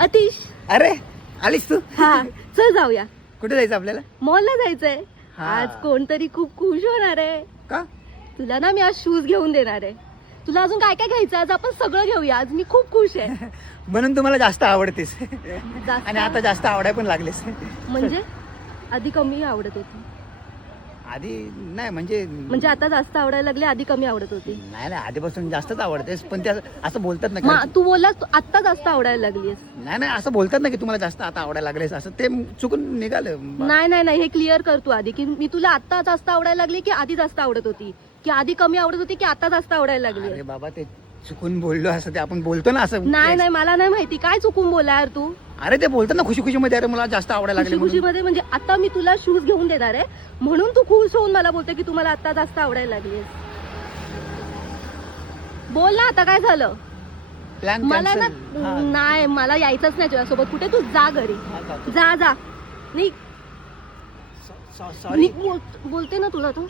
अतिश. अरे आलीस तू. हा चल जाऊया. कुठे जायचं आपल्याला? मॉलला जायचंय. हा. आज कोणतरी खूप खुश होणार आहे. का? तुला ना मी आज शूज घेऊन देणार आहे. तुला अजून काय काय घ्यायचं? आज आपण सगळं घेऊया. आज मी खूप खुश आहे. म्हणून तुम्हाला जास्त आवडतेस जास्त- आणि आता जास्त आवडाय पण लागलेस. म्हणजे आधी कमी आवडत होती. आधी नाही म्हणजे म्हणजे आता जास्त आवडायला लागले. आधी कमी आवडत होती. नाही नाही आधीपासून जास्तच आवडतेस पण त्या असं बोलतात ना की- तू बोललास तू आता जास्त आवडायला लागलीस. नाही नाही असं बोलतात ना की तुम्हाला जास्त आता आवडायला लागलेस असं ते चुकून निघालं. नाही नाही नाही हे क्लिअर कर तू आधी की मी तुला आता जास्त आवडायला लागली की आधी जास्त आवडत होती की आधी कमी आवडत होती की आता जास्त आवडायला लागली. अरे बाबा ते चुकून बोललो असं ते आपण बोलतो ना असं. नाही नाही मला नाही माहिती काय चुकून बोला यार तू. अरे ते बोलतात ना खुशी खुशी मध्ये अरे मला जास्त आवडायला खुशी लागले खुशी म्हणून. मध्ये म्हणजे आता मी तुला शूज घेऊन देणार आहे म्हणून तू खुश होऊन मला बोलते की तुम्हाला आता जास्त आवडायला लागली. बोल ना आता काय झालं? प्लॅन मला ना नाही मला यायचंच नाही तुझ्यासोबत कुठे. तू जा घरी. जा जा निघ. सॉरी बोलते ना तुला तू.